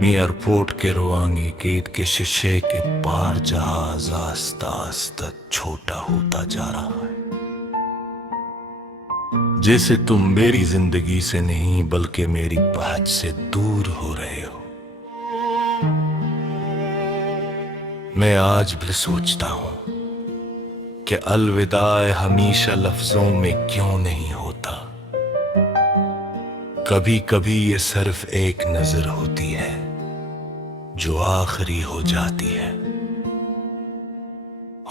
मी airport के रोआंगी gate के शीशे के पार जहाज आस्ता आस्ता छोटा होता जा रहा है। जैसे तुम मेरी जिंदगी से नहीं बल्कि मेरी पहुंच से दूर हो रहे हो। मैं आज भी सोचता हूं कि अलविदा हमेशा लफ्जों में क्यों नहीं होता। कभी कभी ये सिर्फ एक नजर होती है जो आखिरी हो जाती है,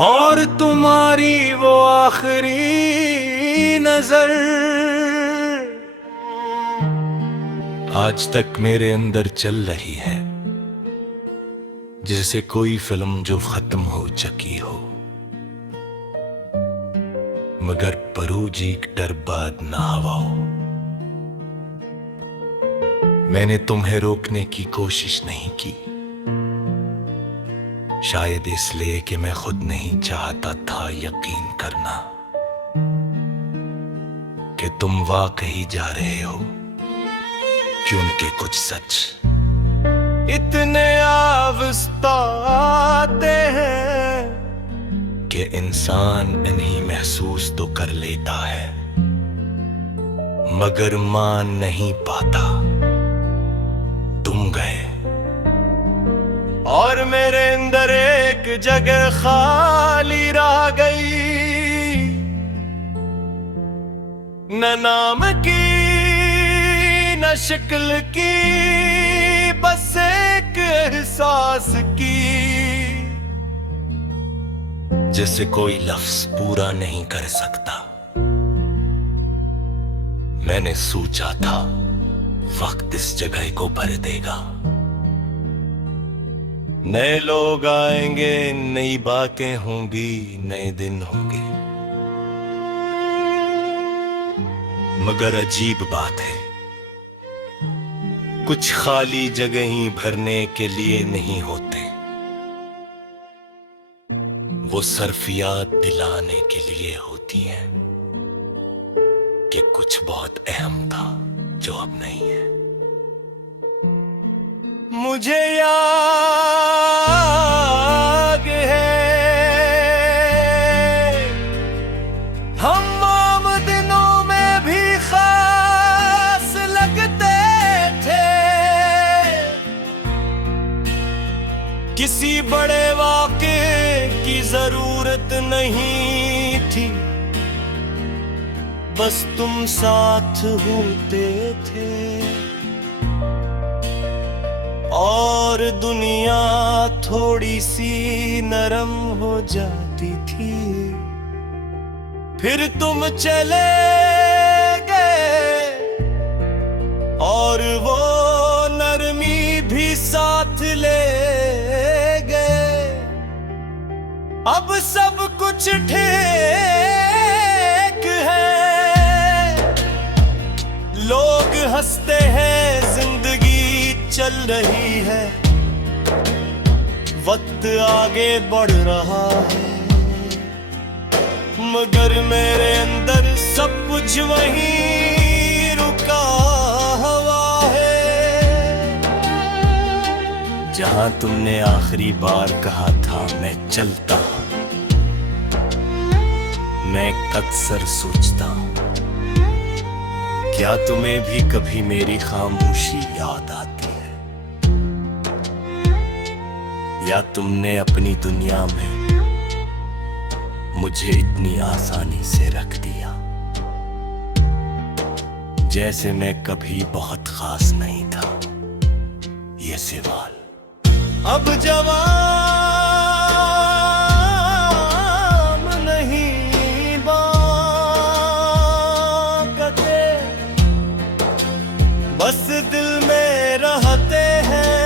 और तुम्हारी वो आखिरी नजर आज तक मेरे अंदर चल रही है, जैसे कोई फिल्म जो खत्म हो चुकी हो मगर परूजी डर बाद ना हवा हो। मैंने तुम्हें रोकने की कोशिश नहीं की, शायद इसलिए कि मैं खुद नहीं चाहता था यकीन करना कि तुम वाकई जा रहे हो, कि उनके कुछ सच इतने आविस्ता आते हैं कि इंसान इन्हीं महसूस तो कर लेता है मगर मान नहीं पाता। तुम गए और मेरे अंदर एक जगह खाली रह गई, न नाम की न शक्ल की, बस एक एहसास की। जैसे कोई लफ्ज पूरा नहीं कर सकता। मैंने सोचा था वक्त इस जगह को भर देगा, नए लोग आएंगे, नई बातें होंगी, नए दिन होंगे। मगर अजीब बात है, कुछ खाली जगह ही भरने के लिए नहीं होते, वो सिर्फ याद दिलाने के लिए होती है कि कुछ बहुत अहम था जो अब नहीं है। मुझे याद है हम आम दिनों में भी खास लगते थे, किसी बड़े वाक़े की जरूरत नहीं थी, बस तुम साथ होते थे और दुनिया थोड़ी सी नरम हो जाती थी। फिर तुम चले गए और वो नरमी भी साथ ले गए। अब सब कुछ ठीक है, लोग हंसते हैं, जिंदगी चल रही है, वक्त आगे बढ़ रहा है, मगर मेरे अंदर सब कुछ वहीं रुका हुआ है। जहां तुमने आखिरी बार कहा था मैं चलता हूं, मैं अक्सर सोचता हूं क्या तुम्हें भी कभी मेरी खामोशी याद आती है, या तुमने अपनी दुनिया में मुझे इतनी आसानी से रख दिया, जैसे मैं कभी बहुत खास नहीं था। ये सवाल अब जवाब नहीं मांगते, बस दिल में रहते हैं,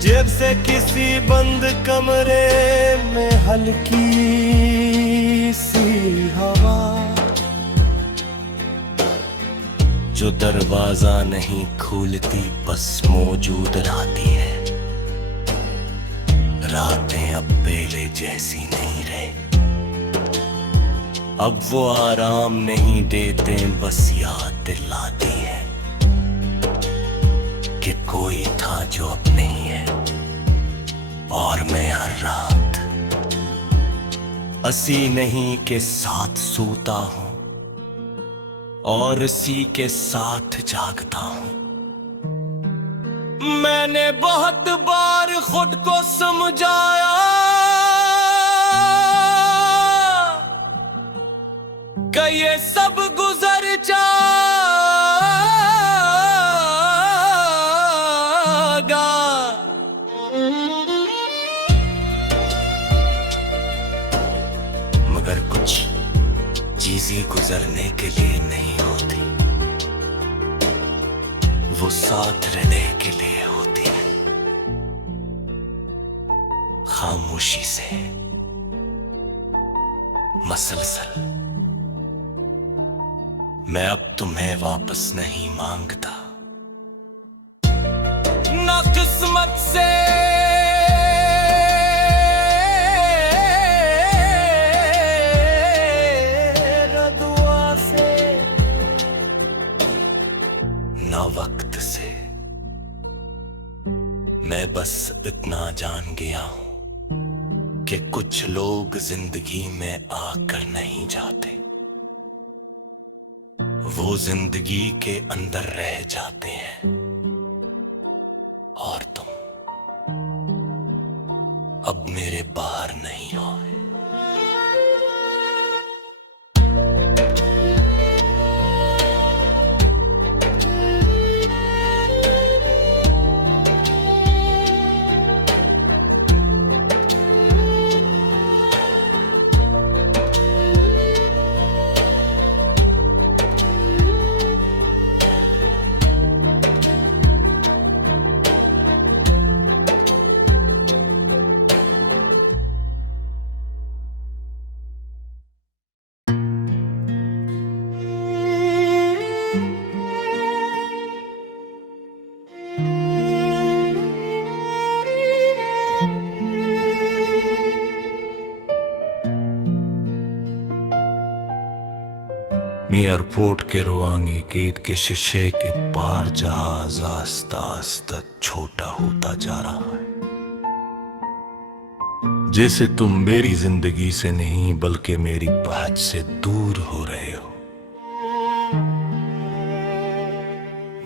जेब से किसी बंद कमरे में हल्की सी हवा, जो दरवाजा नहीं खोलती बस मौजूद रहती है। रातें अब पहले जैसी नहीं रहे, अब वो आराम नहीं देते, बस याद दिलाती है कि रात असी नहीं के साथ सोता हूं और इसी के साथ जागता हूं। मैंने बहुत बार खुद को समझाया कि ये सब गुजर जाएगा, मगर कुछ चीजें गुजरने के लिए नहीं होती, वो साथ रहने के लिए होती है। खामोशी से मसलसल मैं अब तुम्हें वापस नहीं मांगता, ना किस्मत से ना दुआ से ना वक्त से। मैं बस इतना जान गया हूं कि कुछ लोग जिंदगी में आकर नहीं जाते, वो जिंदगी के अंदर रह जाते हैं। और तुम अब मेरे बाहर नहीं हो। एयरपोर्ट के रुआंगी गेट के शीशे के पार जहाज आस्ता आस्ता छोटा होता जा रहा है, जैसे तुम मेरी जिंदगी से नहीं बल्कि मेरी पहुंच से दूर हो रहे हो।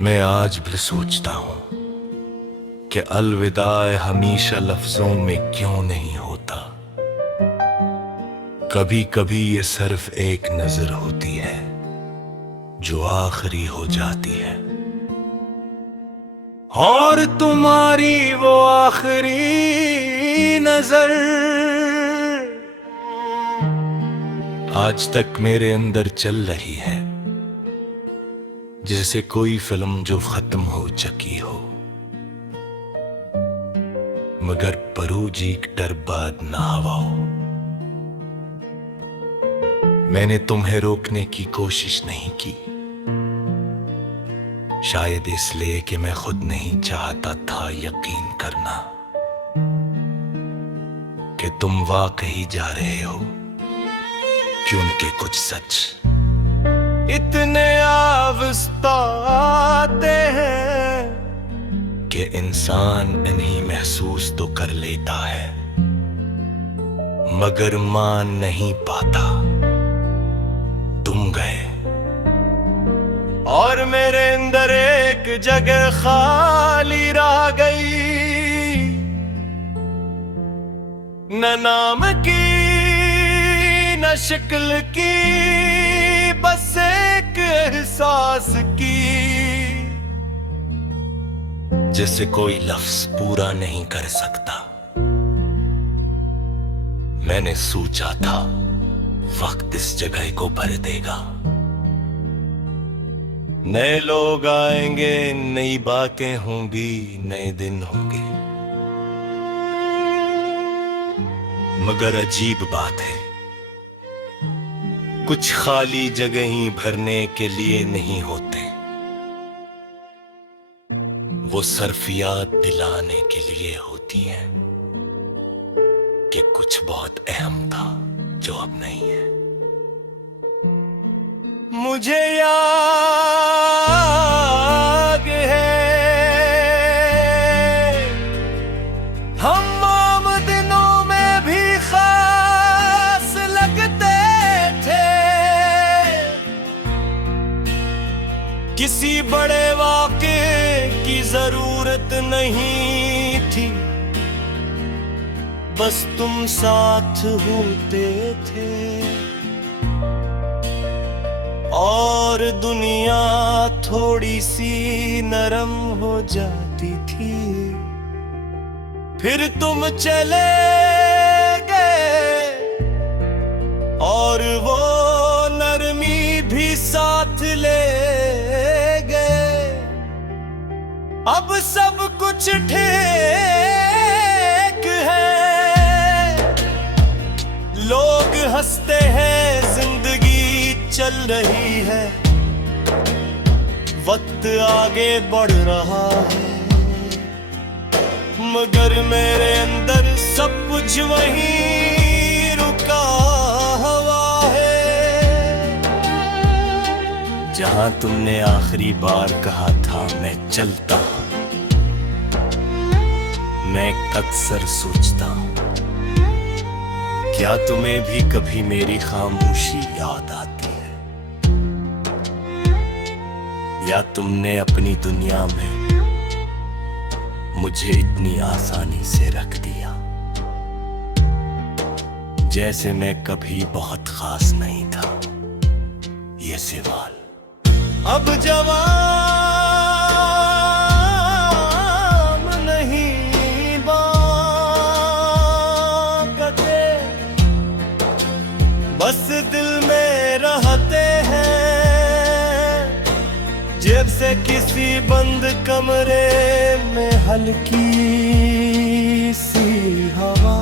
मैं आज भी सोचता हूं कि अलविदा हमेशा लफ्जों में क्यों नहीं होता। कभी कभी ये सिर्फ एक नजर होती है जो आखिरी हो जाती है, और तुम्हारी वो आखिरी नजर आज तक मेरे अंदर चल रही है, जैसे कोई फिल्म जो खत्म हो चुकी हो, मगर परूजी डर बाद ना हवाओ। मैंने तुम्हें रोकने की कोशिश नहीं की, शायद इसलिए कि मैं खुद नहीं चाहता था यकीन करना कि तुम वाकई जा रहे हो, कि उनके कुछ सच इतने आविस्ता आते हैं कि इंसान इन्हीं महसूस तो कर लेता है, मगर मान नहीं पाता। तुम गए और मेरे अंदर एक जगह खाली रह गई, न नाम की न शक्ल की, बस एक एहसास की, जिसे कोई लफ्ज पूरा नहीं कर सकता। मैंने सोचा था वक्त इस जगह को भर देगा, नए लोग आएंगे, नई बातें होंगी, नए दिन होंगे, मगर अजीब बात है कुछ खाली जगह ही भरने के लिए नहीं होते, वो सिर्फ याद दिलाने के लिए होती हैं कि कुछ बहुत अहम था जो अब नहीं है। मुझे याद है हम आम दिनों में किसी बड़े वाक़े की जरूरत नहीं थी, बस तुम साथ होते थे और दुनिया थोड़ी सी नरम हो जाती थी। फिर तुम चले गए और वो नरमी भी साथ ले गए। अब सब कुछ ठीक है, लोग हंसते हैं, जिंदगी चल रही है, वक्त आगे बढ़ रहा है, मगर मेरे अंदर सब कुछ वहीं रुका हुआ है। जहां तुमने आखिरी बार कहा था मैं चलता हूं, मैं अक्सर सोचता हूं, क्या तुम्हें भी कभी मेरी खामोशी याद आती है, या तुमने अपनी दुनिया में मुझे इतनी आसानी से रख दिया, जैसे मैं कभी बहुत खास नहीं था। ये सवाल अब जवाब नहीं मांगते, बस दिल में रहते हैं, जेब से किसी बंद कमरे में हल्की सी हवा,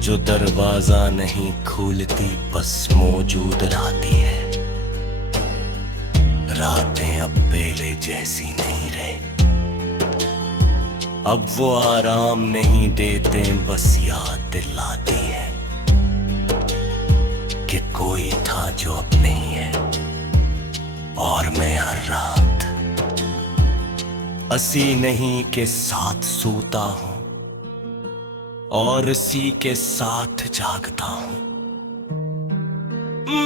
जो दरवाजा नहीं खोलती बस मौजूद रहती है। रातें अब पहले जैसी नहीं रहे, अब वो आराम नहीं देते, बस याद दिलाती है कि कोई था जो अब नहीं है। और मैं हर रात असी नहीं के साथ सोता हूं और इसी के साथ जागता हूं।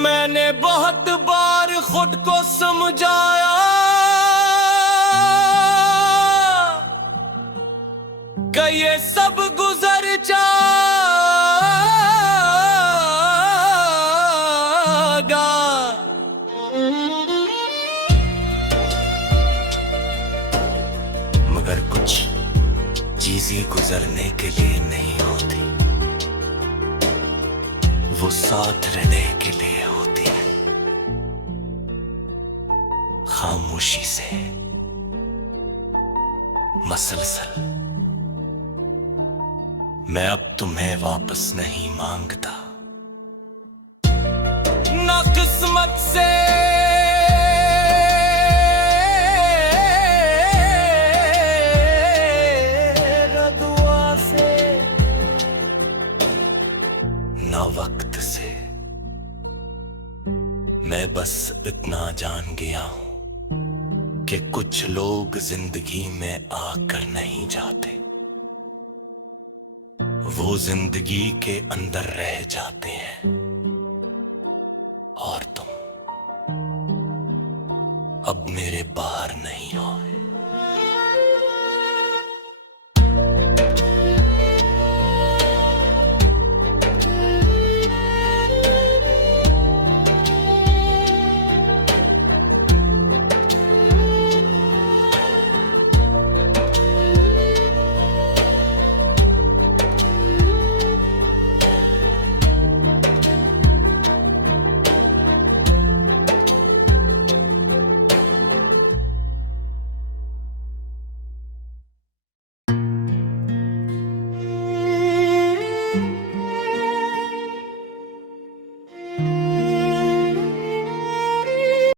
मैंने बहुत बार खुद को समझाया कि ये सब गुजर जाएगा, मगर कुछ चीजें गुजरने के लिए नहीं होती, वो साथ रहने के लिए होती है। खामोशी से मसलसल मैं अब तुम्हें वापस नहीं मांगता, ना किस्मत से ना वक्त से। मैं बस इतना जान गया हूं कि कुछ लोग जिंदगी में आकर नहीं जाते, वो जिंदगी के अंदर रह जाते हैं। और तुम अब मेरे बाहर नहीं हो।